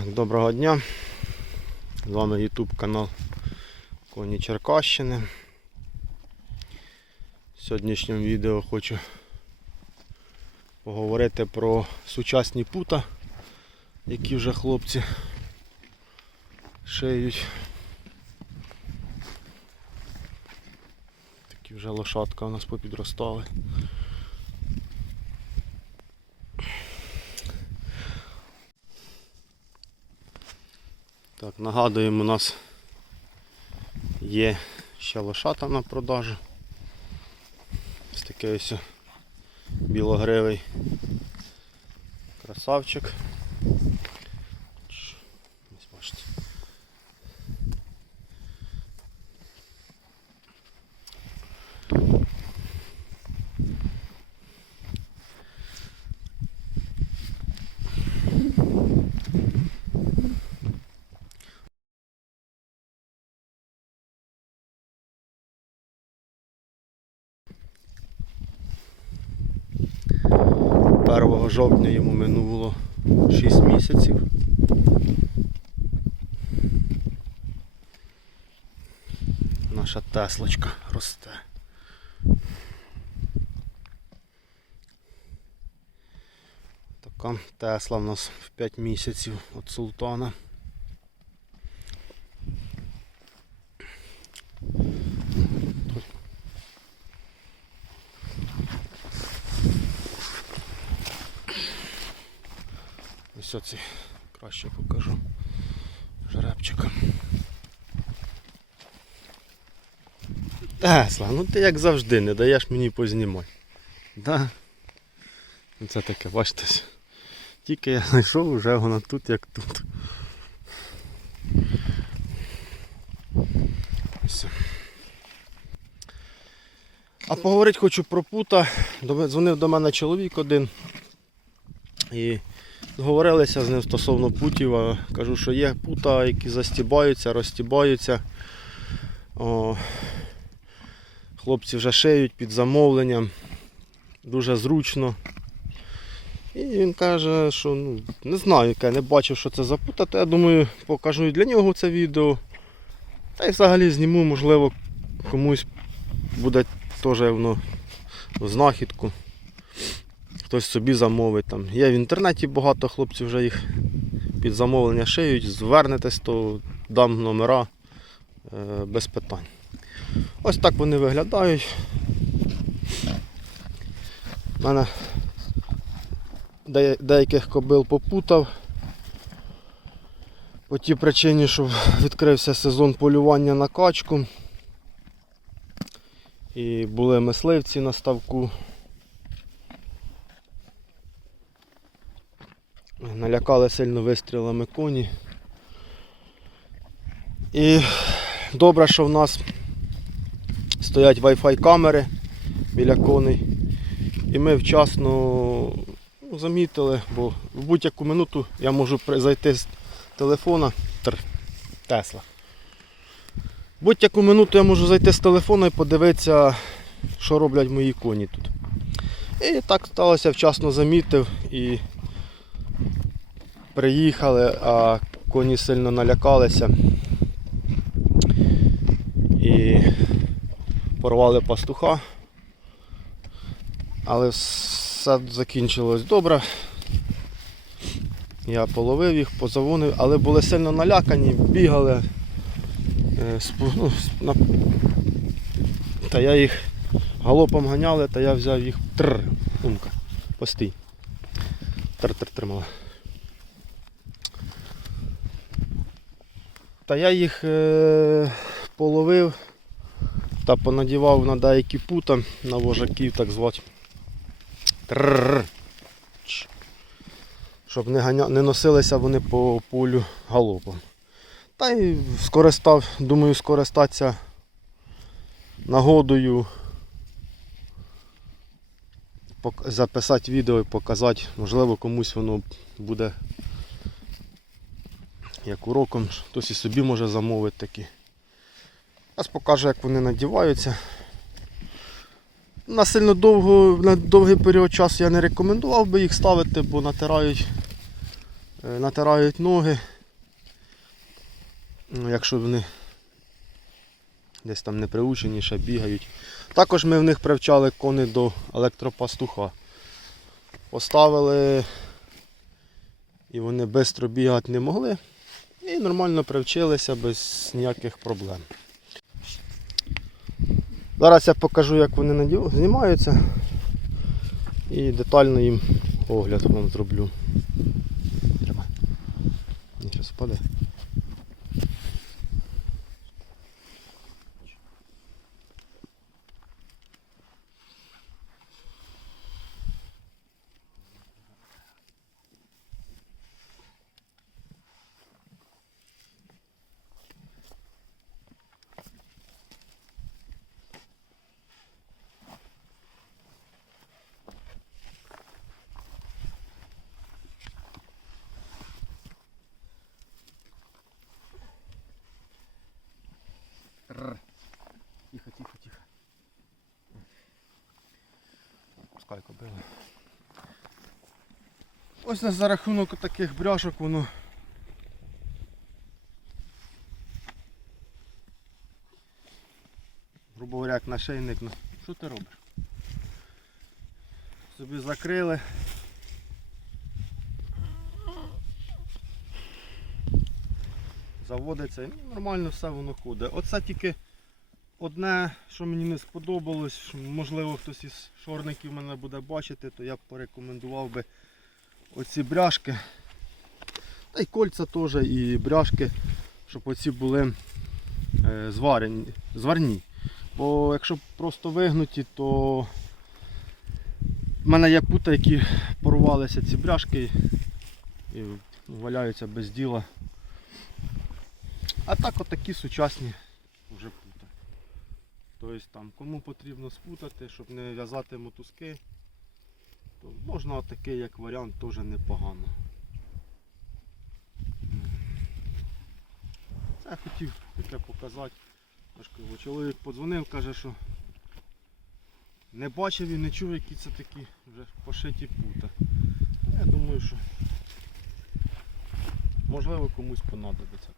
Доброго дня. З вами YouTube канал Коні Черкащини. В сьогоднішньому відео хочу поговорити про сучасні пута, які вже хлопці шиють. Такі вже лошадка у нас попідростали. Так, нагадуємо, у нас є ще лошата на продажу. Ось такий ось білогривий красавчик. 1 жовтня йому минуло 6 місяців. Наша теслочка росте. Така тесла в нас в 5 місяців від султана. Ось оці краще покажу жеребчика. Тесла, ну ти як завжди не даєш мені познімати. Да? Ну, Це таке, бачите. Тільки я знайшов, вже вона тут як тут. Ось. А поговорити хочу про пута. Дзвонив до мене чоловік один. І Зговорилися з ним стосовно путів. Кажу, що є пута, які застібаються, розстібаються. О, хлопці вже шиють під замовленням. Дуже зручно. І він каже, що ну, не знаю, яке, не бачив, що це за пута, то я думаю, покажу і для нього це відео. Та й взагалі зніму, можливо, комусь буде теж воно в знахідку хтось собі замовить. Там. Є в інтернеті багато хлопців вже їх під замовлення шиють, звернетесь, то дам номера е, без питань. Ось так вони виглядають. У мене деяких кобил попутав. По тій причині, що відкрився сезон полювання на качку. І були мисливці на ставку. Налякали сильно вистрілами коні. І добре, що в нас стоять Wi-Fi камери біля коней. І ми вчасно замітили, бо в будь-яку минуту я можу зайти з телефона. Тесла. В будь-яку минуту я можу зайти з телефона і подивитися, що роблять мої коні тут. І так сталося, вчасно замітив і приїхали, а коні сильно налякалися і порвали пастуха. Але все закінчилось добре. Я половив їх, позавонив, але були сильно налякані, бігали. е, ну, Та я їх галопом ганяли, та я взяв їх тр, умка, постій. Тр-тр тримала. Та я їх е, половив та понадівав на деякі пута, на вожаків, так звати. Трррр. Щоб не, ганя... не носилися вони по полю галопом. Та й скористав, думаю, скористатися нагодою. Записати відео і показати, можливо комусь воно буде як уроком, хтось і собі може замовити такі. Зараз покажу, як вони надіваються. На сильно довго, на довгий період часу я не рекомендував би їх ставити, бо натирають Е, Натирають ноги, ну, якщо вони десь там не приучені, ще бігають. Також ми в них привчали кони до електропастуха. Поставили і вони швидко бігати не могли. І нормально привчилися без ніяких проблем. Зараз я покажу, як вони знімаються. І детально їм огляд вам зроблю. Тримай. Зараз впаде. Пускай кобила. Ось за рахунок таких бряшок воно. Грубо говоря, як нашийник. ну, Що ти робиш? Собі закрили. Заводиться і нормально все воно ходить. Оце тільки Одне, що мені не сподобалось, можливо хтось із шорників мене буде бачити, то я б порекомендував би оці бряшки. Та й кольця теж, і бряшки, щоб оці були е, зварені, зварні. Бо якщо просто вигнуті, то в мене є пута, які порвалися ці бряшки і валяються без діла. А так отакі сучасні вже. Тобто там, кому потрібно спутати, щоб не в'язати мотузки, то можна отакий як варіант теж непогано. Це я хотів таке показати. Чоловік подзвонив, каже, що не бачив і не чув, які це такі вже пошиті пута. Я думаю, що можливо комусь понадобиться.